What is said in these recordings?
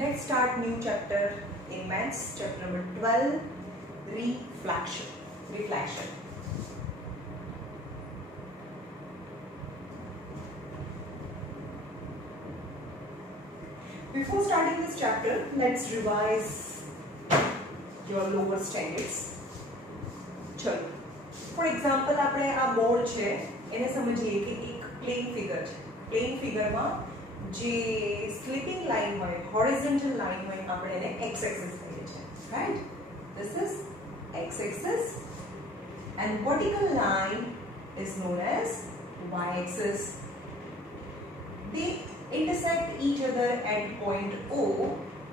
Let's start new chapter in maths, chapter number 12, reflection. Before starting this chapter, let's revise your lower standards. चलो, for example, આપણે આ board છે એને સમજીએ કે એક પ્લેન ફિગર છે. પ્લેન ફિગરમાં જે સ્લીપિંગ લાઇન હોય, હોરિઝોન્ટલ લાઇન હોય, આપણે એને x axis કહીએ છીએ, right? This is x axis and vertical line is known as y axis. They intersect each other at point O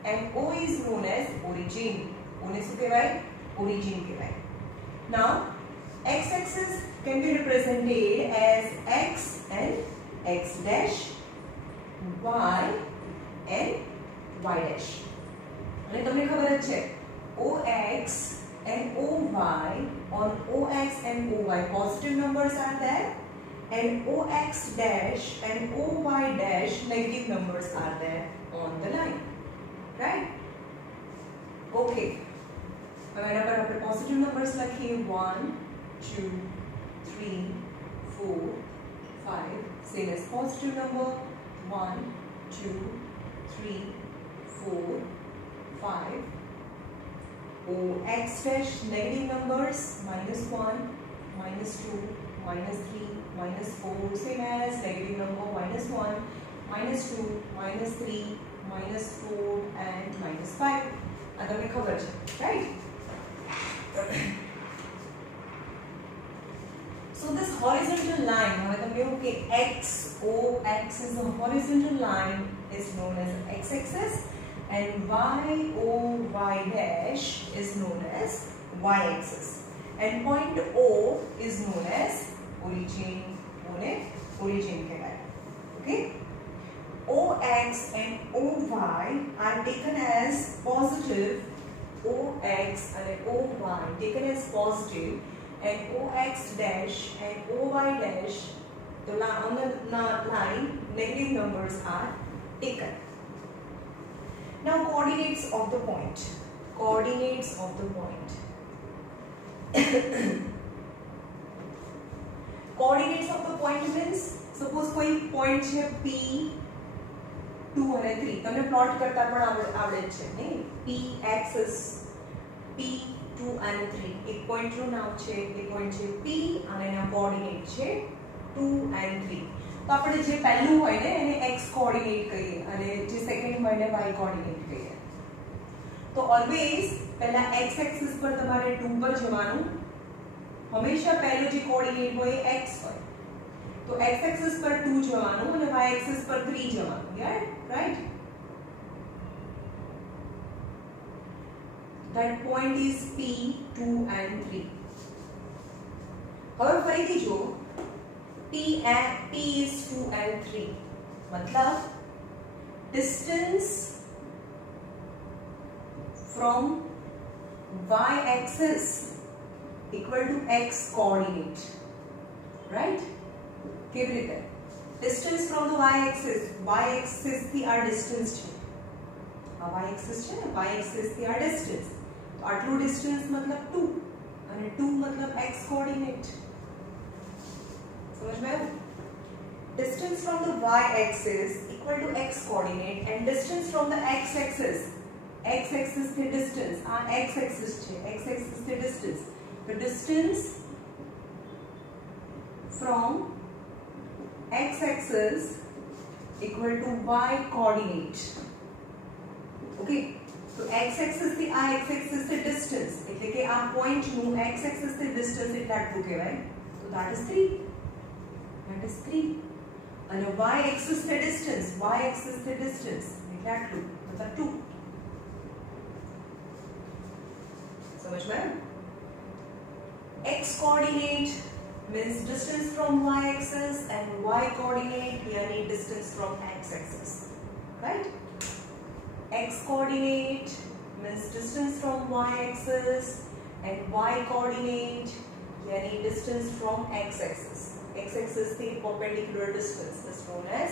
and O is known as origin. ઓને શું કહેવાય? Origin કહેવાય. Now x-axis can be represented as x and x dash, y and y dash. અને તમને ખબર જ છે ox and oy, on ox and oy positive numbers are there and ox dash and oy dash negative numbers are there on the line, right? Okay, હવે એના પર આપણે positive numbers લખીએ 1 2 3 4 5 same as positive number 1 2 3 4 5 ox dash negative numbers -1 -2 -3 -4 same as negative number -1 -2 -3 -4 and -5 આ તમને ખબર છે, right? So this horizontal line, now x O x is a horizontal line, is known as x-axis and y O y dash is known as y-axis and point O is known as origin. Origin okay. OX and OY are taken as positive. OX and OY taken as positive and OX dash and OY dash on the line negative numbers are taken. Now coordinates of the point. Coordinates of the point. Coordinates of the point means suppose कोई point है P 2 અને 3 તમને plot કરતા પણ આવડે છે ને P axis P 2 and 3 એક પોઈન્ટ નું નામ છે એ પોઈન્ટ છે P અને એના કોઓર્ડિનેટ છે 2 and 3 તો આપણે જે પહેલું હોય ને એને x કોઓર્ડિનેટ કહીએ અને જે સેકન્ડ હોય ને y કોઓર્ડિનેટ કહીએ તો ઓલવેઝ પહેલા x એક્સિસ પર તમારે 2 પર જવાનું હંમેશા પહેલો જે કોઓર્ડિનેટ હોય એ x હોય તો x axis પર 2 જવાનું અને y axis પર 3 જવાનું યાર right that point is P 2 and 3 હવે ફરીથી જો P is 2 and 3 मतलब distance from y axis equal to x coordinate, right? કેવી રીતે distance from the y axis થી આ distance છે આ y axis છે ને y axis થી આ distance તો આટલું distance મતલબ 2 અને 2 મતલબ x coordinate સમજ માં આવ્યું distance from the y axis equal to x coordinate and distance from the x axis થી distance આ x axis છે x axis થી distance the distance from x axis equal to y coordinate. Okay, so x axis થી આ x axis થી distance એટલે કે આ point નું x axis થી distance એટલે આટલું કહેવાય તો that is 3 અને y axis થી distance એટલે આટલું મતલબ 2 સમજ માં x coordinate means distance from y axis and y coordinate yani distance from x axis, right? X coordinate means distance from y axis and y coordinate yani distance from x axis. X axis the perpendicular distance is known as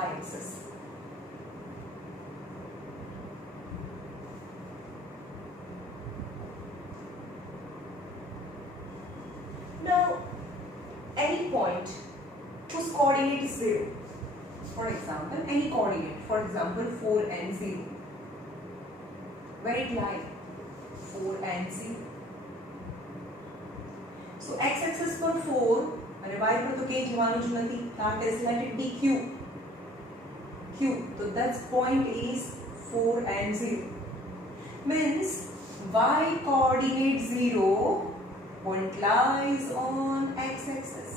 y axis. choose coordinate 0. For example, any coordinate. For example, 4 and 0. Where it lie? 4 and 0. So x-axis for 4 and y પર તો કે જવાનું જ નથી. That is, let it be q. Q. So that point is 4 and 0. Means y coordinate 0, point lies on x-axis.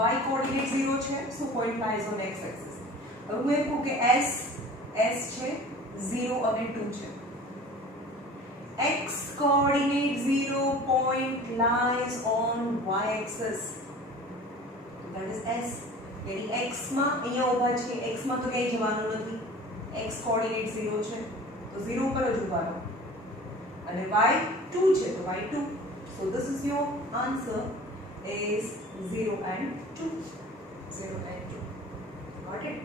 Y coordinate 0 છે, so point lies on x-axis. હવે હું એવું કે s છે 0 અને 2 છે. X coordinate 0 point lies on y-axis. That is s. यानी x માં અહીંયા ઊભા છે, x માં તો ક્યાંય જવાનું નથી. x coordinate 0 છે, તો 0 પર જ ઊભા રહો. અને y 2 છે, તો y 2. So this is your answer is 0 and 2. 0 and 2. Got it?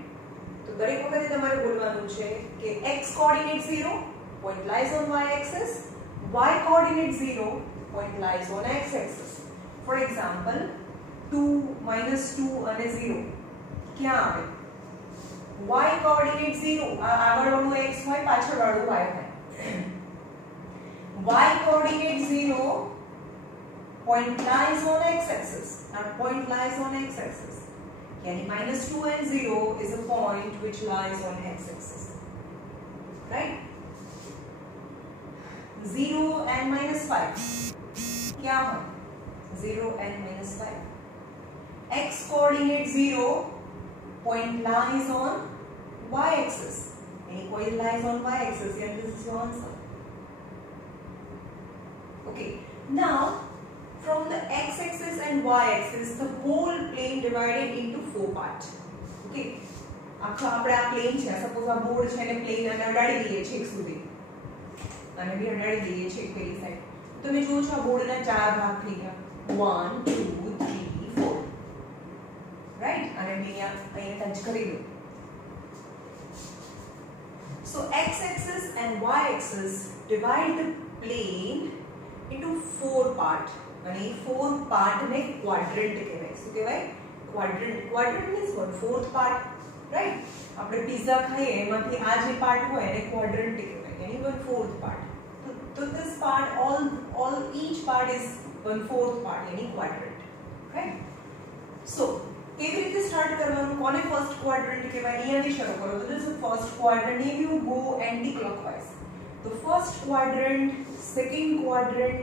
તો દરેક વખતે તમારે બોલવાનું છે કે x coordinate 0 point lies on y-axis, y coordinate 0 point lies on x-axis. For example, 2 minus 2 અને 0 ક્યાં આવે? y coordinate 0 આગળવાળું x હોય, પાછળવાળું y હોય. y coordinate 0 point lies on x-axis. Now point lies on x-axis. Yani minus 2 and 0 is a point which lies on x-axis. Right? 0 and minus 5. क्या है? 0 and minus 5. X coordinate 0 point lies on y-axis. Any point lies on y-axis, and this is your answer. Okay. Now, from the x-axis and y-axis, the whole plane divided into 4 parts. Okay. આખા આપણે આ plane છે, suppose આ board છે અને plane અને અડાડી દઈએ છે એક સુધી. અને બી અડાડી દઈએ છે એક પેલી સાઈડ. તમે જુઓ છો આ બોર્ડના 4 ભાગ થઈ ગયા. 1 2 3 4. રાઈટ? અને મેં અહીંયા ટચ કરી દો. So x-axis and y-axis divide the plane into 4 parts. અને 4 part ને quadrant કહેવાય. શું કહેવાય? Quadrant. Quadrant means what? 4th part. Right? આપણે પિઝા ખાઈએ એમાંથી આ જે પાર્ટ હોય એને quadrant કહેવાય. यानी 1/4 part. So this part, each part is 1/4 part, यानी quadrant. Right? So કેવી રીતે સ્ટાર્ટ કરવાનું? કોને ફર્સ્ટ ક્વાડ્રન્ટ કહેવાય? અહીંયાથી શરૂ કરો. So this is the first quadrant. If you go anti-clockwise, the first quadrant, second quadrant,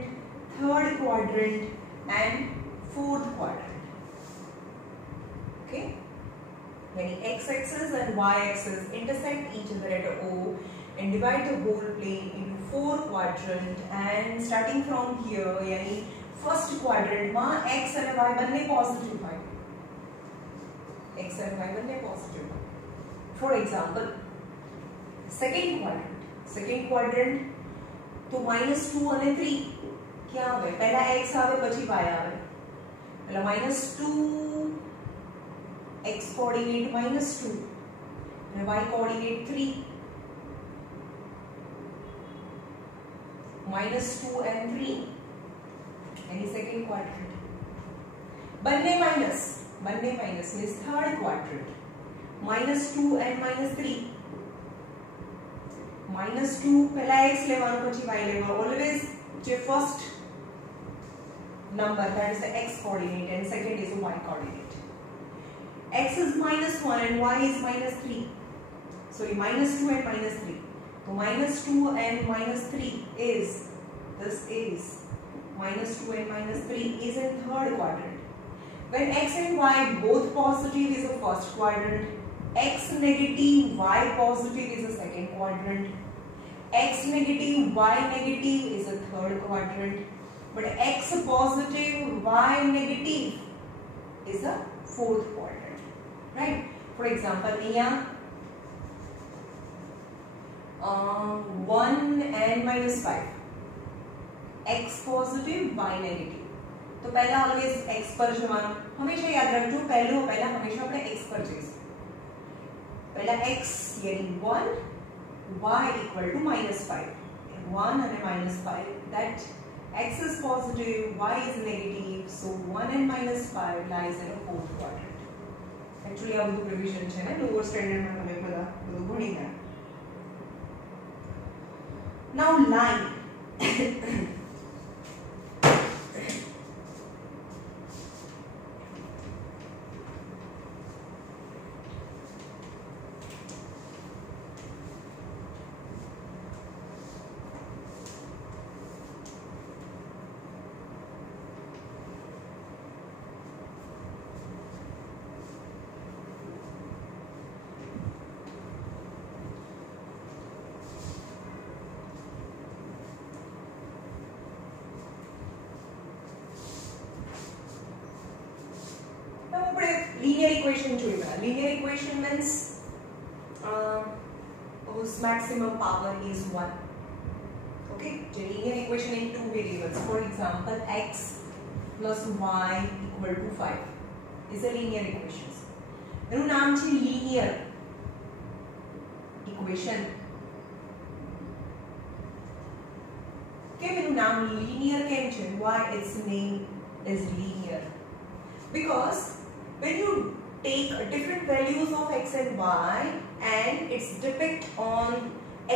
third quadrant and fourth quadrant. Okay? यानी x-axis and y-axis intersect each other at O and divide the whole plane into 4 quadrant, and starting from here, यानी first quadrant માં x and y બંને positive હોય. x and y બંને positive હોય. For example, second quadrant તો -2 અને 3 ક્યાં આવે? પહેલા x આવે પછી y આવે. એટલે -2 x coordinate -2 and y coordinate 3. -2 and 3. Any second quadrant. બંને minus means third quadrant. -2 and -3. -2 પહેલા x લેવાનું પછી y લેવાનું. Always the first number, that is the x coordinate, and second is the y coordinate. X is -1 and y is -3. Sorry, -2 and -3. So -2 and -3 is, this is -2 and -3 is in third quadrant. When x and y both positive is the first quadrant, x negative y positive is the second quadrant, x negative y negative is the third quadrant, but x positive y negative is the fourth quadrant. Right? For example, here 1 and -5. x positive y negative. तो पहला always x पर जमाना. हमेशा याद रखो पहला हमेशा अपने x पर जैसे. पहला x यानी 1, y equal to -5. 1 and -5. That x is positive, y is negative. So 1 and -5 lies in a fourth quadrant. થી આ બધું પ્રિવિઝન છે ને લોઅર સ્ટેન્ડર્ડ માં તમે બધા બધું ભણી ગયા. Now line. Linear equation જોઈએ. Linear equation means whose maximum power is 1. Okay, the linear equation in two variables. For example, x plus y equal to 5 is a linear equation. એનું નામ છે linear equation. કેમ એનું નામ linear કેમ છે? Why its name is linear? Because when you take different values of x and y and it's depict on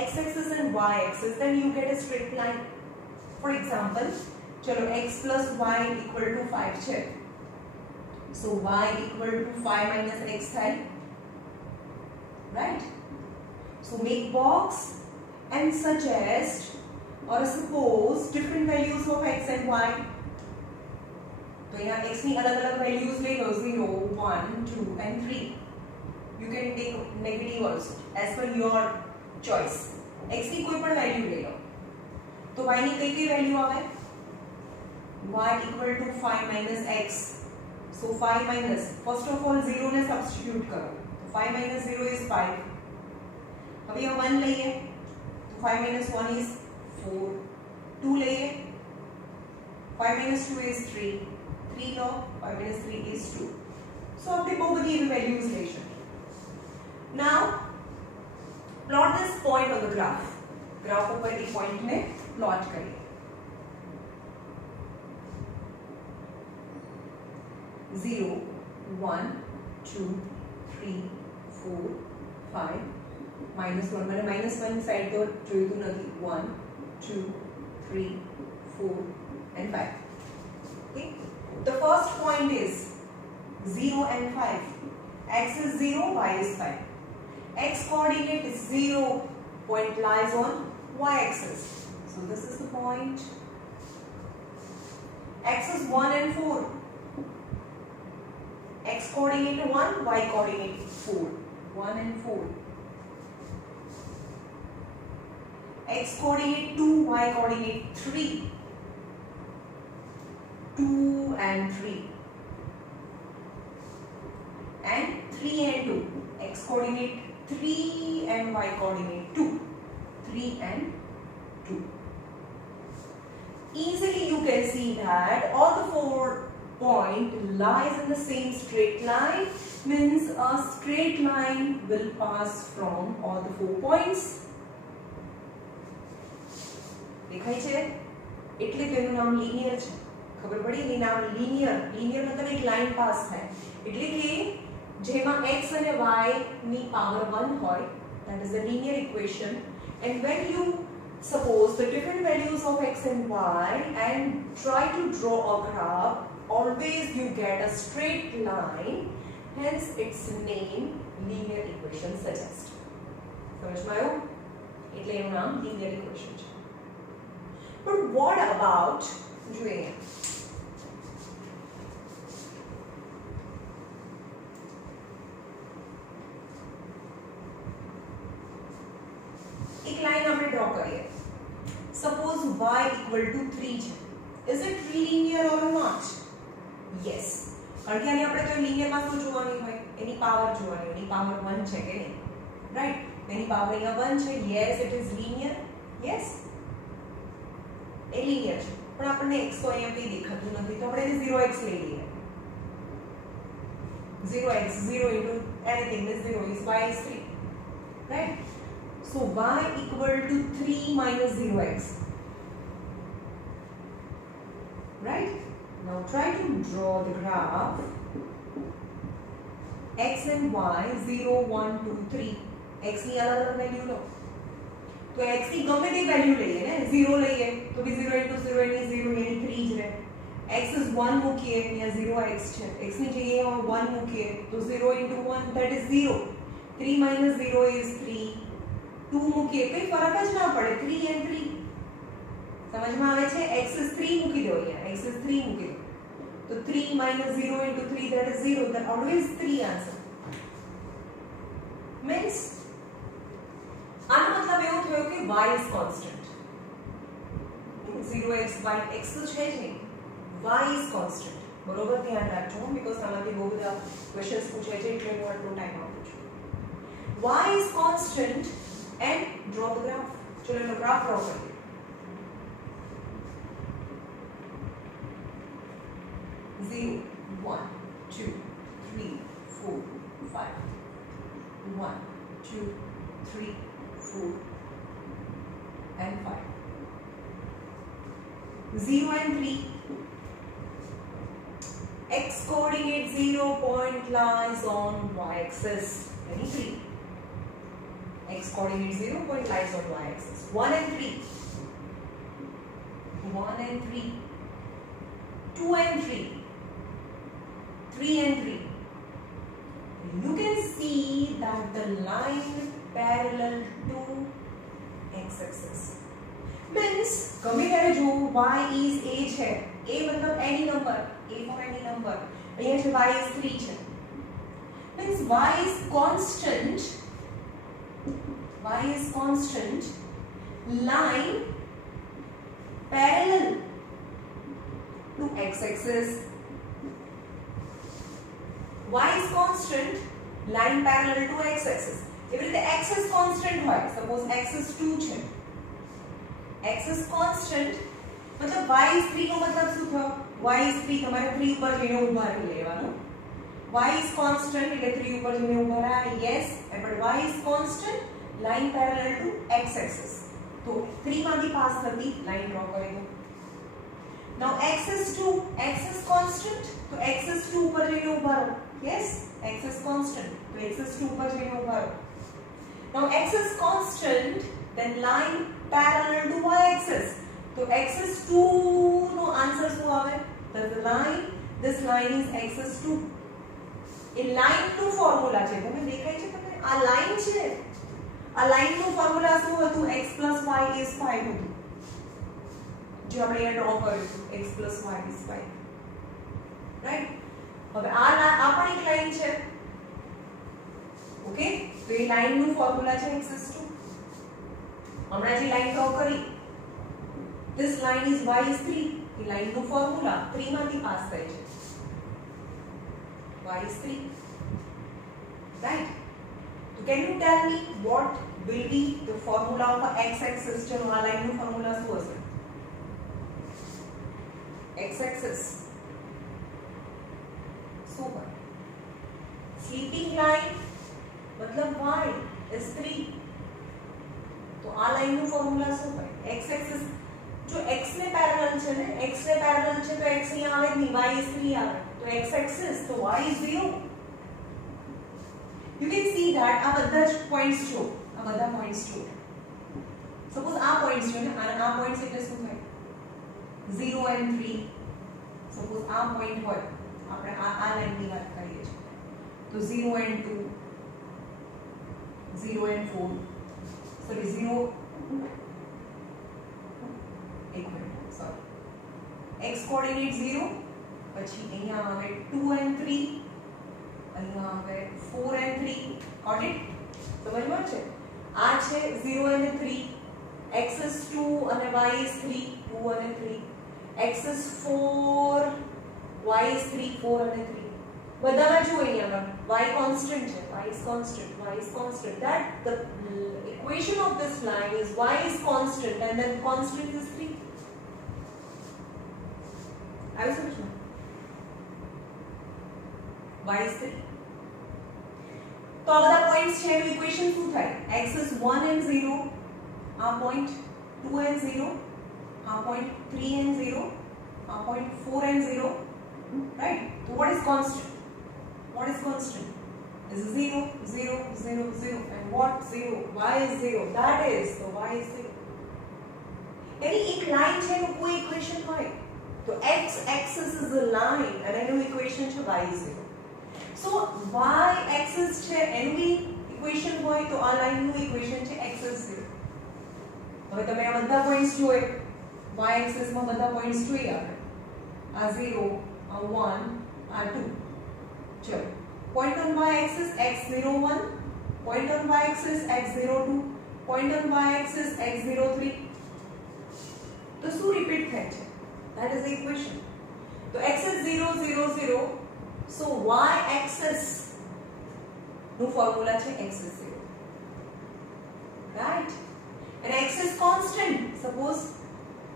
x-axis and y-axis, then you get a straight line. For example, chalo x plus y equal to 5 છે. So y equal to 5 minus x થાય. Right? So make box and suggest or suppose different values of x and y. तो यहाँ x ની अलग-अलग values ले लो 0, 1, 2 and 3. You can take negative also as per your choice. x ની કોઈ પણ value ले लो. तो y ની કઈ value આવે? y equal to 5 minus x. So 5 minus, first of all 0 ने substitute करो. तो 5 minus 0 is 5. अब यहाँ 1 लइए. तो 5 minus 1 is 4. 2 लइए. 5 minus 2 is 3. 3 low, 5 minus 3 is 2. So आपने बहुत बड़ी values ले सकते. Now plot this point on the graph. Graph ऊपर एक point में plot करिए. 0, 1, 2, 3, 4, 5, minus 1. मैंने minus 1 side तो जोई तो नहीं. 1, 2, 3, 4 and 5. Okay. The first point is 0 and 5. X is 0, y is 5. X coordinate is 0, point lies on y-axis. So this is the point. X is 1 and 4. X coordinate 1, y coordinate 4. 1 and 4. X coordinate 2, y coordinate 3. 2 and 3 and 3 and 2. X coordinate 3 and y coordinate 2. 3 and 2. Easily you can see that all the 4 points lies in the same straight line, means a straight line will pass from all the 4 points. દેખાય છે? એટલે તેનું નામ linear છે. ખબર પડી? એનું નામ linear. Linear मतलब एक लाइन पास થાય. એટલે કે જેમાં x અને y ની પાવર 1 હોય, that is a linear equation, and when you suppose the different values of x and y and try to draw a graph, always you get a straight line, hence its name linear equation suggests. સમજમાં આવ્યું? એટલે એનું નામ linear equation છે. But what about જોઈએ एक line આપણે draw કરીએ. Suppose y equal to 3 છે. Is it linear or not? Yes. કારણ કે આને આપણે તો linear માં શું જોવાની હોય? એની પાવર જોવાની હોય. એની પાવર 1 છે કે નહીં? રાઈટ? એની પાવર અહીંયા 1 છે. Yes, it is linear. Yes. A linear છે. પણ આપણને x તો અહીંયા કંઈ દેખાતું નથી. તો આપણે એને 0x લઈ લઈએ. 0x 0 into anything is 0 is y is 3. Right? So y equal to 3 minus 0x. Right? Now try to draw the graph. x and y 0 1 2 3 x ની અલગ અલગ વેલ્યુ લો તો x ની ગમે તે વેલ્યુ લઈએ ને 0 લઈએ તો બી 0 * 0 એની 0 એની 3 જ રહે x is 1 મૂકીએ અહીંયા 0x છે x ની જગ્યાએ 1 મૂકીએ તો 0 * 1 that is 0 3 - 0 is 3 2 મૂકીએ કોઈ ફરક જ ના પડે 3 and 3 સમજમાં આવે છે x is 3 મૂકી દો અહીંયા x is 3 મૂકી દો તો 3 - 0 * 3 that is 0 that always 3 answer means આનો મતલબ એવો થયો કે y is constant 0x by x તો છે જ નહીં y is constant બરોબર ધ્યાન રાખજો બીકોઝ આમાંથી બહુ બધા ક્વેશ્ચન્સ પૂછાય છે એટલે હું આટલો ટાઈમ આપું છું y is constant and draw the graph ચલો એનો ગ્રાફ ડ્રો કરીએ Zero, 1, 2, 3, 4, 5. 1, 2, 3, 4, and 5. 0 and 3. X coordinate 0 point lies on y-axis. Any 3. X coordinate 0 point lies on y-axis. 1 and 3. 1 and 3. 2 and 3. 3 and 3. You can see that the line parallel to x-axis means कमी करे जो y is a है a मतलब any number a for any number यहाँ से y is 3 है means y is constant line parallel to x-axis y is constant line parallel to x-axis એવી રીતે x is constant હોય suppose x is 2 છે x is constant मतलब y is 3 નો મતલબ શું થયો y is 3 તમારે 3 ઉપર જઈને ઊભા રહી લેવાનું y is constant એટલે 3 ઉપર જઈને ઊભા રહ્યા yes but y is constant line parallel to x-axis તો 3 માંથી પાસ થતી લાઈન ડ્રો કરી દો now x is 2 x is constant તો x is 2 ઉપર જઈને ઊભા રહો yes x is constant so x is 2 पर जैसे ऊपर now x is constant then line parallel to y axis so x is 2 નો આન્સર શું આવે the line this line is x is 2 in line નું ફોર્મ્યુલા છે તમને દેખાય છે તમને આ લાઈન છે આ લાઈન નું ફોર્મ્યુલા શું હતું x + y is 5 હતું જે આપણે અહીંયા ડ્રો કર્યું x + y is 5 રાઈટ હવે આ પણ એક લાઈન છે ઓકે તો એ લાઈન નું ફોર્મ્યુલા છે x is 2 હમણાં જે લાઈન ડ્રો કરી this line is y is 3 A line નું ફોર્મ્યુલા 3 માંથી પાસ થાય છે y is 3 right so can you tell me what will be the formula of x axis ચલો આ લાઈન નું ફોર્મ્યુલા શું હશે x axis super sleeping line मतलब y is 3 तो आ लाइन નું ફોર્મ્યુલા શું હોય x axis जो x ने पैरेलल છે ને x ने पैरेलल છે तो x અહીંયા આવે નહીં y is 3 આવે तो x axis तो y is 0 you can see that આ બધા જ પોઈન્ટ્સ જો આ બધા પોઈન્ટ્સ જો સપોઝ આ પોઈન્ટ્સ જો ને આ પોઈન્ટ્સ એટલે શું થાય 0 and 3 સપોઝ આ પોઈન્ટ હોય આપણે આ લાઈનની વાત કરીએ છીએ તો 0 and 2 0 and 4 sorry 0 એક મિનિટ સોરી x કોઓર્ડિનેટ 0 પછી અહીંયા આવે 2 and 3 અહીંયા આવે 4 and 3 ગોટ ઇટ સમજમાં છે આ છે 0 and 3 x is 2 અને y is 3 2 અને 3 x is 4 y is 3 4 અને 3 બધામાં જો અહીંયા y constant છે y is constant that the equation of this line is y is constant and then constant is 3 I was saying y is 3 તો આ બધા પોઈન્ટ્સ છે એનું ઇક્વેશન શું થાય x is 1 and 0 આ પોઈન્ટ 2 and 0 આ પોઈન્ટ 3 and 0 આ point 4 and 0 right so what is constant is 0, 0, 0, 0. And what 0? Y is 0. That is, so Y is 0. यानी एक लाइन છે એનું કોઈ ઇક્વેશન હોય તો x axis is a line અને એનું ઇક્વેશન છે y is 0. So y axis છે એનું બી ઇક્વેશન હોય તો આ લાઈનનું ઇક્વેશન છે x is 0. હવે તમે આ બધા પોઈન્ટ્સ જોઈ y axis માં બધા પોઈન્ટ્સ જોઈ આપણે આ 0 આ 1 આ 2 ચલો point on y axis x01 point on y axis x02 point on y axis x03 तो શું રિપીટ થાય છે that is the equation તો x is 0 0 0 so y axis નું ફોર્મ્યુલા છે x is 0 right and x is constant suppose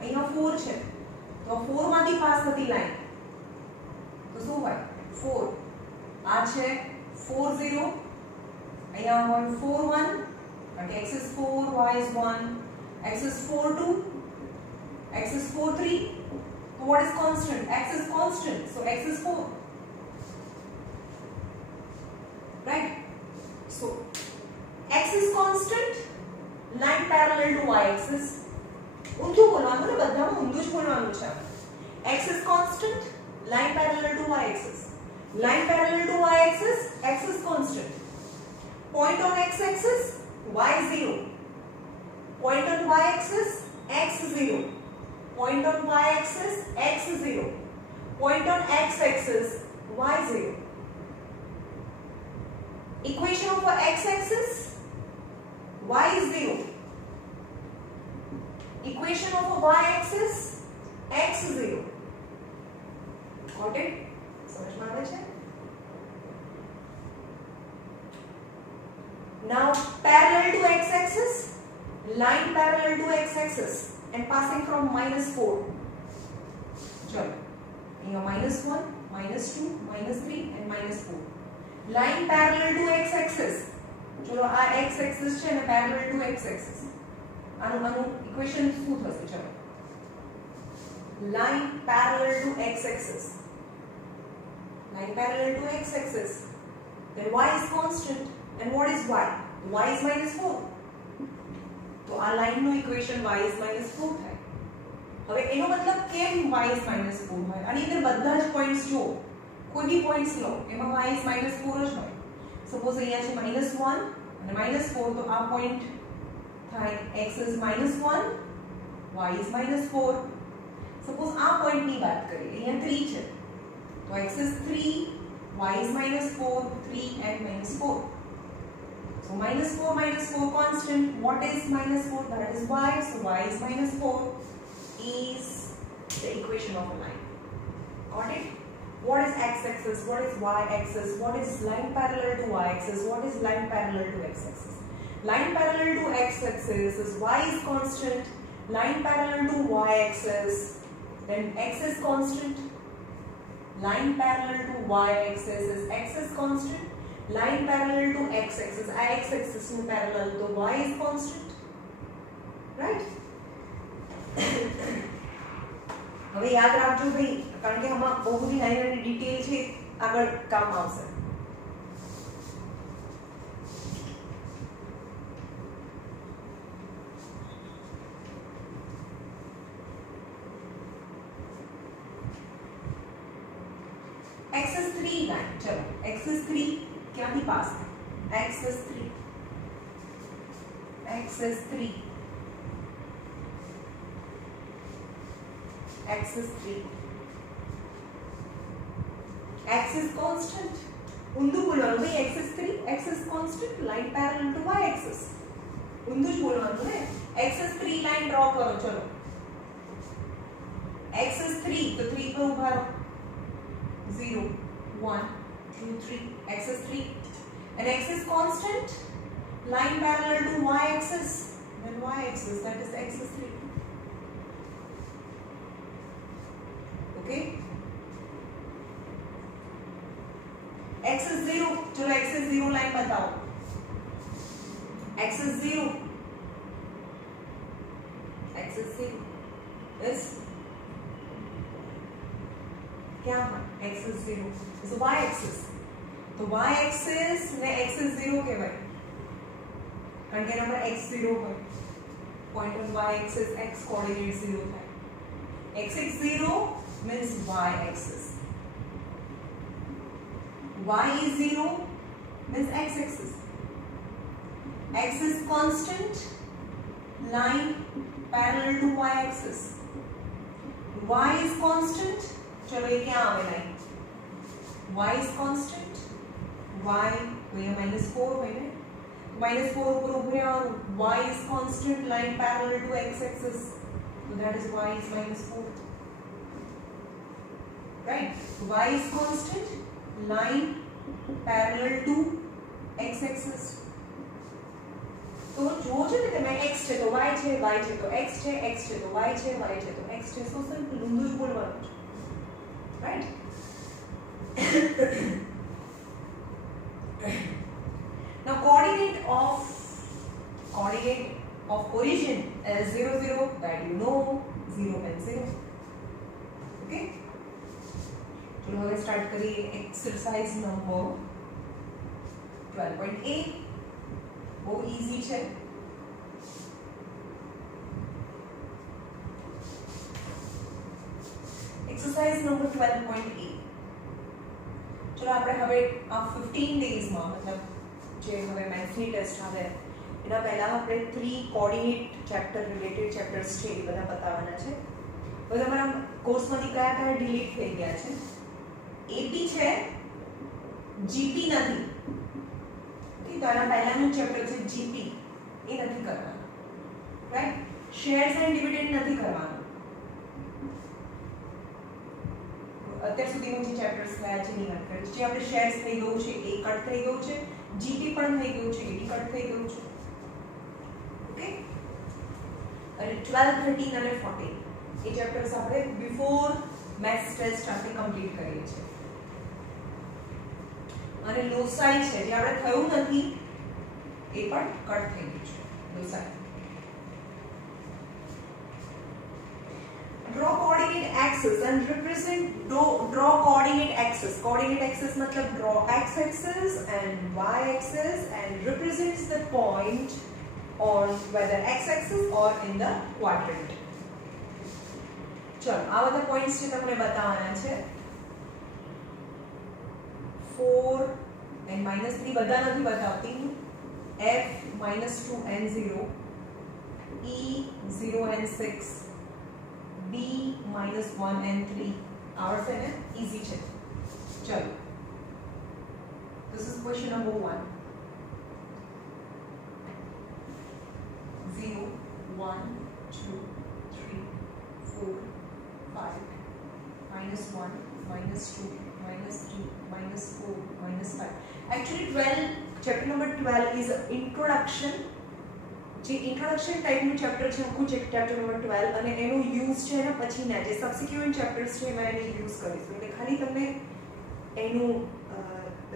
અહીંયા 4 છે તો 4 માંથી પાસ થતી લાઈન તો શું હોય 4 આ છે 4 0 અહીંયા હોય 4 1 but x is 4 y is 1 x is 4 2 x is 4 3 so what is constant x is constant so x is 4 right so x is constant line parallel to y axis ઊંધું બોલવાનું ને બધામાં ઊંધું જ બોલવાનું છે x is constant line parallel to y axis line parallel to y axis x is constant point on x axis y 0 point on y axis x 0 point on y axis x 0 point on x axis y 0 equation of x axis y is 0 equation of y axis x 0 got it સમજમાં આવે છે now parallel to x axis line parallel to x axis and passing from -4 चलो यहाँ -1 -2 -3 and -4 line parallel to x axis चलो आ x axis છે ને parallel to x axis આનું equation શું થશે ચલો line parallel to x axis line parallel to x axis then y is constant and what is y y is -4 તો આ લાઈનનું ઇક્વેશન y is -4 થાય હવે એનો મતલબ કેમ y is -4 હોય આની અંદર બધા જ પોઈન્ટ્સ જો કોઈ બી પોઈન્ટ્સ લો એમાં y is -4 જ હોય સપોઝ અહીંયા છે -1 અને -4 તો આ પોઈન્ટ થાય x is -1 y is -4 suppose આ પોઈન્ટની વાત કરીએ અહીંયા 3 છે તો x is 3 y is -4 3 and -4 so -4 constant what is -4 that is y so y is -4 is the equation of a line got it what is x axis what is y axis what is line parallel to y axis what is line parallel to x axis line parallel to x axis is y is constant line parallel to y axis then x is constant line parallel to y axis is x is constant line parallel to x axis x axis in parallel to y is constant right હવે યાદ રાખજો ભાઈ કારણ કે આમાં બહુ બધી નાની ડિટેલ છે આગળ કામ આવશે x is 3 लाइन चलो x is 3 क्या भी पास है x is 3 x is 3 x is 3 x is constant ઊંધું બોલવાનું ભાઈ x is 3 x is constant line parallel to y axis ઊંધું જ બોલવાનું ને x is 3 લાઈન ડ્રો કરો ચલો x is 3 તો 3 પર ઊભા રહો 0 1 2 3 x is 3 and x is constant line parallel to y axis then y axis that is x is 3 okay x is 0 चलो x is 0 लाइन बताओ x is 0 x is 0 is क्या है x is 0 is y axis तो y axis ने axis 0 કહેવાય કારણ કે એના પર x 0 હોય point on y axis x coordinate 0 થાય x is 0 means y axis, y is 0 means x axis, x is constant line parallel to y axis, y is constant चलो ये क्या आवे line y is constant y तो ये -4 हुए ना -4 ऊपर ऊपर और y is constant line parallel to x axis so that is y is -4 right y is constant line parallel to x axis तो जो છે ને તમે x છે તો y છે y છે તો x છે x છે તો y છે y છે તો x છે so simple ઊંધું જ બોલવાનું છે right now coordinate of origin is 0 0 that you know 0 and 0 okay चलो હવે સ્ટાર્ટ કરીએ એક્સરસાઇઝ નંબર 12.8 બહુ ઈઝી છે એક્સરસાઇઝ નંબર 12.8 ચલો આપણે હવે આ 15 ડેઝ માં મતલબ જે હવે મેથ્સની ટેસ્ટ આવે એના પહેલા આપણે 3 કોઓર્ડિનેટ ચેપ્ટર રિલેટેડ ચેપ્ટર્સ છે એ બધા બતાવવાના છે હવે તમારા કોર્સમાંથી કયા કયા ડિલીટ થઈ ગયા છે એપી છે જીપી નથી તો આના પહેલાનું ચેપ્ટર છે જીપી એ નથી કરવાનું રાઈટ શેર્સ એન્ડ ડિવિડન્ડ નથી કરવાનું અત્યાર સુધીનું જે ચેપ્ટર્સ થયા છે એની વાત કરીએ જે આપણે શેર્સ થઈ ગયું છે એ કટ થઈ ગયું છે જીપી પણ થઈ ગયું છે એડી કટ થઈ ગયું છે ઓકે અને 12 13 અને 14 એ ચેપ્ટર્સ આપણે બિફોર મેથ્સ ટેસ્ટ આપણે કમ્પ્લીટ કરીએ છીએ અને લોસાઈ છે જે આપણે થયું નથી એ પણ કટ થઈ ગયું છે લોસાઈ draw coordinate axis and represent draw coordinate axis मतलब draw x axis and y axis and represents the point on whether x axis or in the quadrant चलो આ બધા પોઈન્ટ્સ છે તમને બતાવવાના છે 4 and -3 બધા નથી બતાવતી f -2 and 0 e 0 and 6 b -1 and 3 આવડશે ને ઈઝી છે ચલો this is question number 1 0 1 2 3 4 5 -1 -2 -3 -4 -5 actually 12 chapter number 12 is introduction જે ઇન્ટ્રોડક્શન ટાઈપનું ચેપ્ટર છે આખું ચેપ્ટર નંબર 12 અને એનો યુઝ છે એના પછીના જે સબસિક્વન્ટ ચેપ્ટર્સ છે એમાં એને યુઝ કરીશું એટલે ખાલી તમને એનું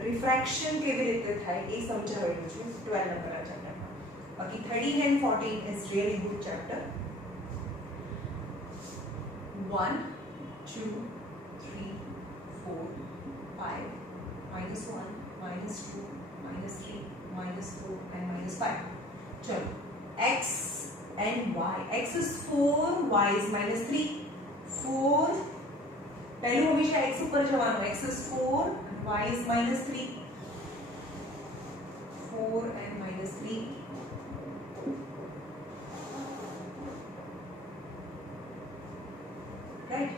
રિફ્રેક્શન કેવી રીતે થાય એ સમજાવેલું છે 12 નંબરના ચેપ્ટરમાં બાકી 13 and 14 is really good chapter 1 2 3 4 5 -1 -2 -3 -4 and -5 चलो x and y x is 4 y is -3 4 पहले हमेशा x ऊपर जवानो x is 4 and y is -3 4 and -3 right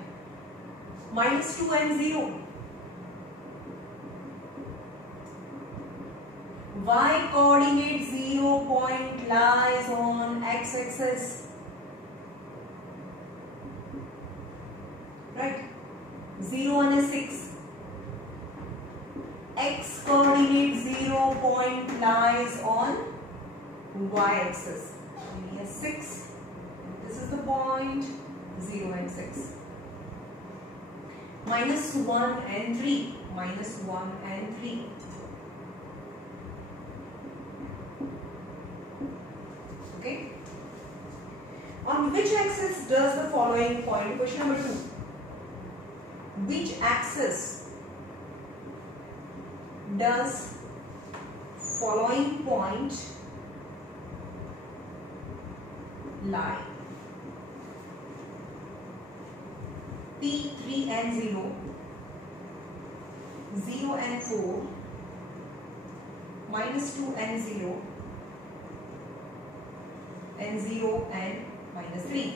-2 and 0 y coordinate 0 point lies on x axis right 0 and 6 x coordinate 0 point lies on y axis here 6 this is the point 0 and 6 -1 and 3 -1 and 3 okay on which axis does the following point question number 2 which axis does following point lie? P 3 and 0, 0 and 4, minus 2 and 0, and 0 and minus 3.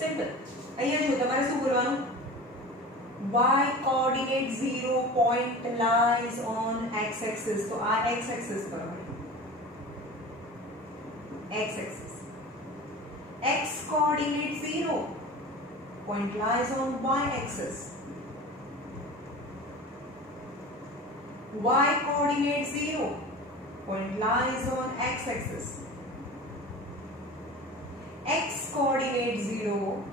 Simple. અહીંયા જો તમારે શું કરવાનું? Y coordinate 0 point lies on x axis. તો આ x axis પર હોય. X axis. X coordinate 0 point lies on y axis. Y coordinate 0 point lies on x axis. X coordinate 0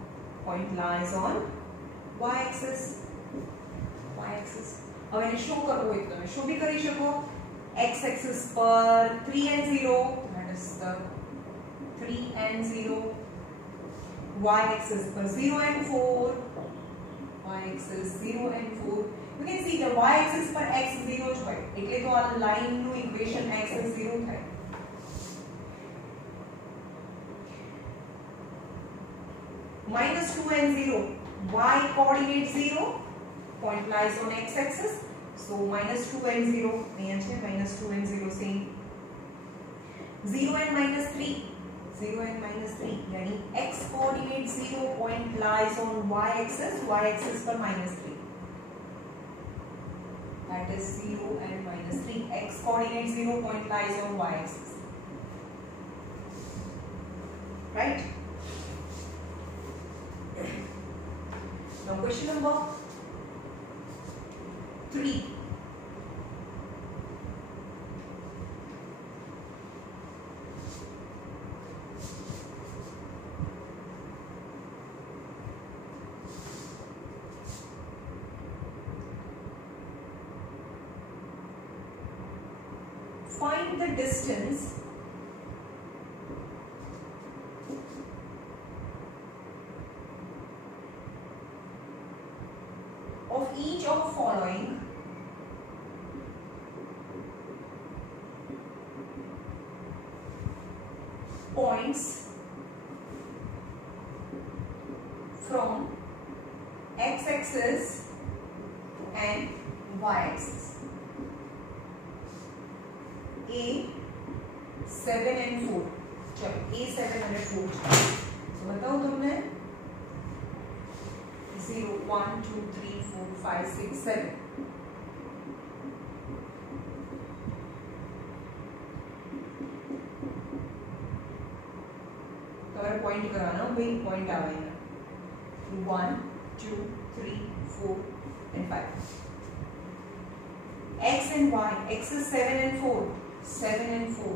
point lies on y axis. Y axis. હવે એને શું કરવું હોય તો તમે શું બી કરી શકો? X axis પર 3 and 0, that is the 3 and 0. Y axis per 0 and 4, y axis 0 and 4. You can see the y axis per x 0 જ હોય એટલે તો આ લાઈન નું ઇક્વેશન x is 0 થાય. Minus 2 and 0, y coordinate 0 point lies on x axis. So minus 2 and 0 અહીંયા છે minus 2 and 0 same. 0 and minus 3, 0 and minus 3 यानी x coordinate 0 point lies on y axis पर minus 3. That is 0 and minus 3. X coordinate 0 point lies on y axis. Right? Now question number 3. Find the distance of each of following points from x-axis and y-axis. A 7 and 4. चलो A 7 and 4. तो बताओ तुमने 0 1 2 3 4 5 6 7. तुम्हारा point कराना वही point आवेगा 1 2 3 4 and 5. X and Y. X is 7 and 4. 7 and 4.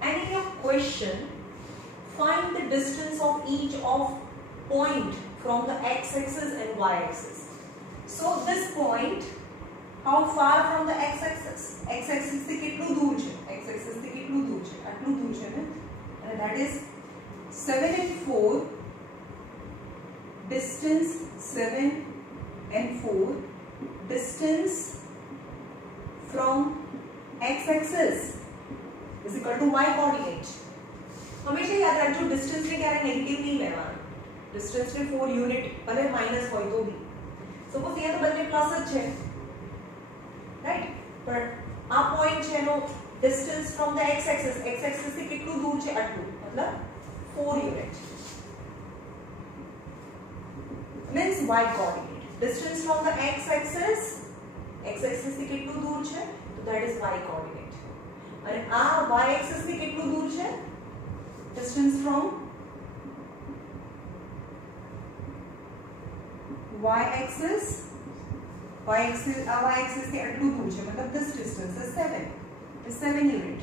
And in your question, find the distance of each of point from the x-axis and y-axis. So this point, how far from the x-axis? X-axis से कितनु दूर है? X-axis से कितनु दूर है? अटनु दूर है ना? And that is 7 and 4. Distance 7 and 4. Distance from x-axis is equal to y coordinate. हमेशा याद रखो डिस्टेंस में क्या है नेगेटिव नहीं लेना. डिस्टेंस में 4 यूनिट भले माइनस हो तो भी. सपोज ये तो बदले प्लस है, राइट? पर आ पॉइंट है no distance from the x-axis. x-axis से कितनु दूर है? अटनु मतलब 4 unit. Means y coordinate. Distance from the x-axis से कितनु दूर है? तो that is y coordinate. और आ y-axis से कितनु दूर है? Distance from y-axis से अटनु दूर है मतलब this distance is 7 unit.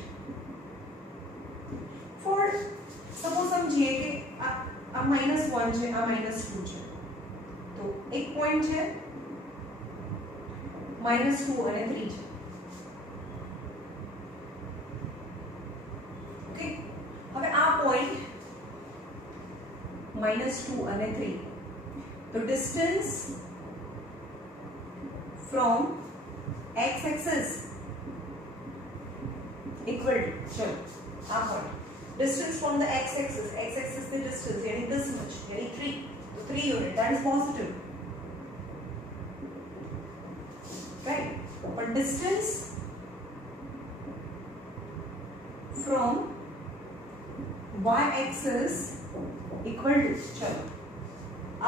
For suppose हम जे के आ -1 है आ -2 है तो एक पॉइंट है -2 અને 3 છે. ओके હવે આ પોઈન્ટ -2 અને 3. તો distance from x axis equal to, चलो આ point distance from the x axis the distance यानी this much यानी 3, तो 3 unit, that is positive, right? But distance from y axis equal to, चलो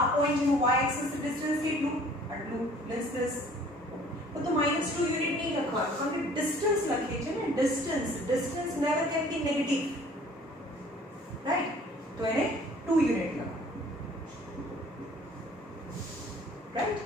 આ point નું y axis distance કેટલું આટલું પ્લસ પ્લસ, तो -2 યુનિટ નહીં લખવાનું કારણ કે ડિસ્ટન્સ લખીએ છે ને, distance never can be negative, right? તો એને 2 યુનિટ લખો, right?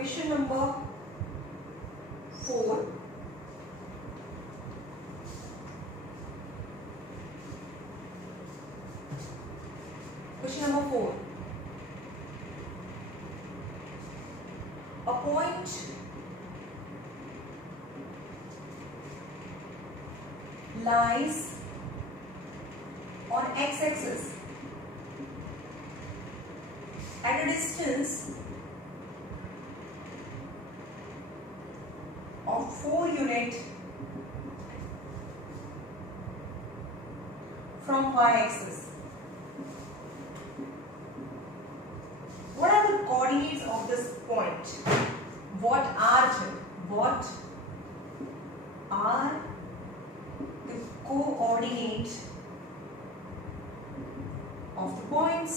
Question number 4. Question number 4. A point lies on x-axis at a distance of 4 unit from y-axis. What are the coordinates of this point? What are the coordinates of the points?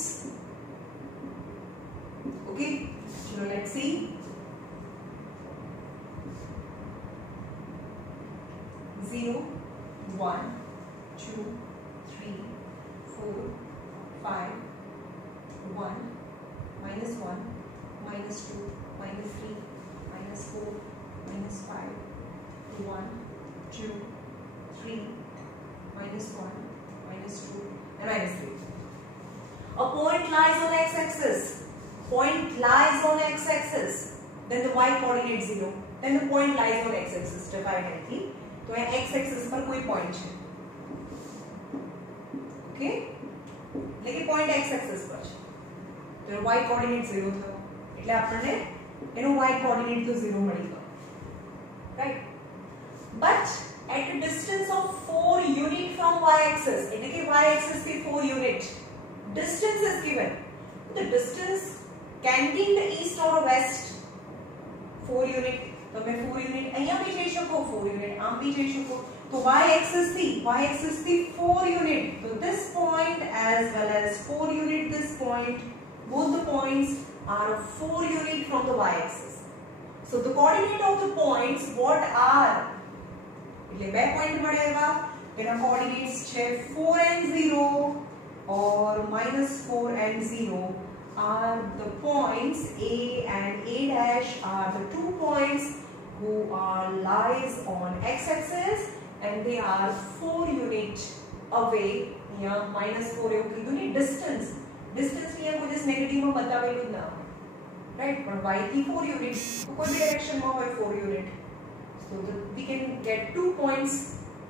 Okay, so let's see. 0, 1, 2, 3, 4, 5, 1, -1, -2, -3, -4, -5, 1, 2, 3, -1, -2, and -3. A point lies on x-axis. Point lies on x-axis. Then the y coordinate 0. Then the point lies on x-axis definitely. तो यहाँ x axis पर कोई point है, okay? लेकिन point x axis पर છે, તો y coordinate 0 થયો, એટલે આપણને એનો y coordinate તો 0 મળી ગયો, right? But at a distance of 4 unit from y axis, એટલે કે y axis થી 4 unit distance is given. The distance can be in the east or west. 4 unit, तो मैं 4 यूनिट અહીંયા भी જઈ શકો, 4 यूनिट આમ भी જઈ શકો, તો y axis થી 4 unit, so this point as well as 4 unit this point, both the points are of 4 unit from the y axis. So the coordinate of the points what are, એટલે બે point મળ્યા, એના coordinates છે 4 and 0 or -4 and 0 are the points A and A dash are the 2 points who are lies on x-axis and they are 4 unit away. here -4 એવું કીધું ને, distance ની કોઈ just negative માં બતાવેલું જ ના હોય, right? પણ y થી 4 unit તો કોઈ direction માં હોય 4 unit, so we can get 2 points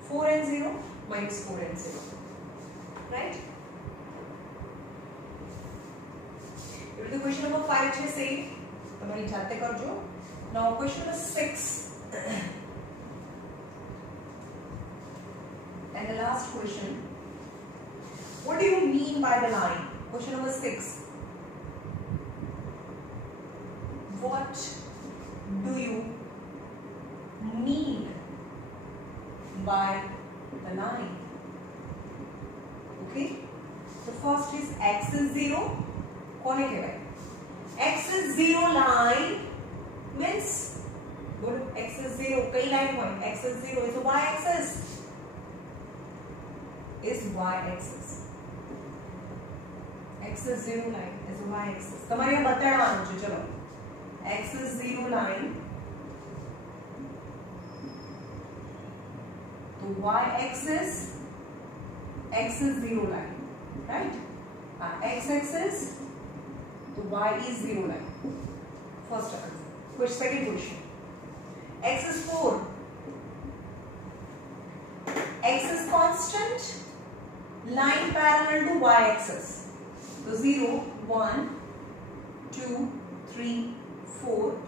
4 and 0, -4 and 0, right? The question number 5 છે સેમ, તમારી જાતે કરજો. Now question number 6 and the last question. What do you mean by the line? Question number 6. What do you mean by the line? Okay, so first is x is 0. કોને કહેવાય? x is 0 line means બોલો x is 0 કઈ line હોય? x is 0 is y axis, x is 0 line is y axis. તમારે બતાવવાનું છે, ચલો x is 0 line to y axis x is 0 line, right? X axis, so y is 0 line. First answer. Second question. X is 4. X is constant, line parallel to y axis. So 0, 1, 2, 3, 4.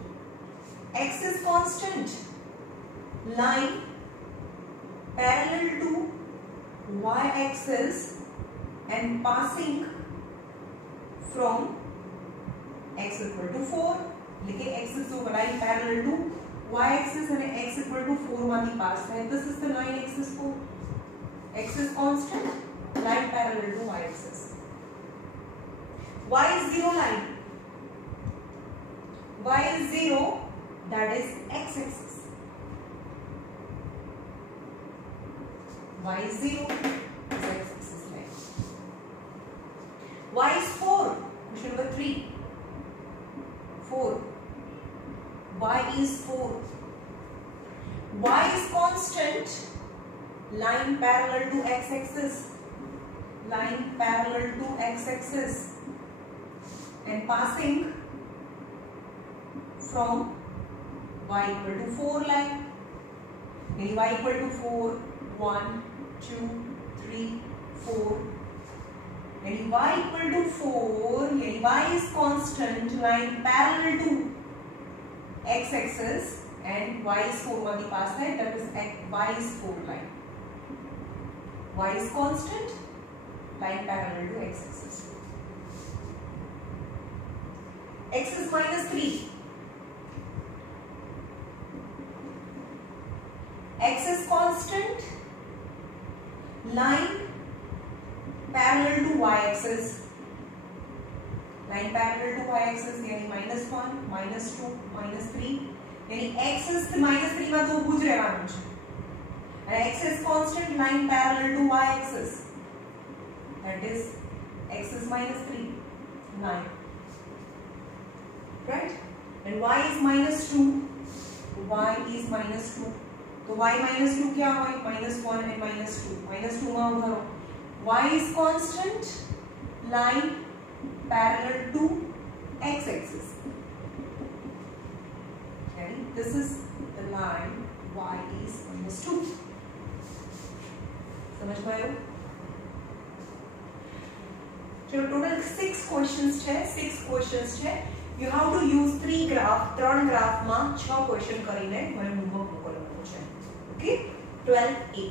X is constant, line parallel to y axis and passing from x equal to 4. लिखे x is so line parallel to y axis and x equal to 4 मानी पास है. This is the line x is 4. X is constant, line parallel to y axis. Y is 0 line. Y is 0, that is x axis. Y is 0, is x axis line. Y is 4. Question number 3. 4. Y is 4. Y is constant, line parallel to x axis. Line parallel to x axis and passing from y equal to 4 line. Y equal to 4, 1, 2, 3, 4. And y equal to 4, y is constant, line parallel to x axis and y is 4 वाली पास है, that is y is 4 line. Y is constant, line parallel to x axis. X is minus 3. X is constant, line parallel to y axis. Line parallel to y axis यानी -1, -2, -3 यानी x is -3 માં તો ઊભું જ રહેવાનું છે. અને x is constant, line parallel to y axis. That is x is -3, 9. Right? And y is -2. Y is -2. तो y -2 क्या હોય? -1 and -2. -2 માં ઉભા રહો. Y is constant, line parallel to x axis. Okay, this is the line y is -2. समझ में आयो? चलो टोटल 6 क्वेश्चंस है. 6 क्वेश्चंस है. You have to use 3 graph માં 6 ક્વેશ્ચન કરીને મને હોમવર્ક મોકલવાનું છે. Okay, 12A.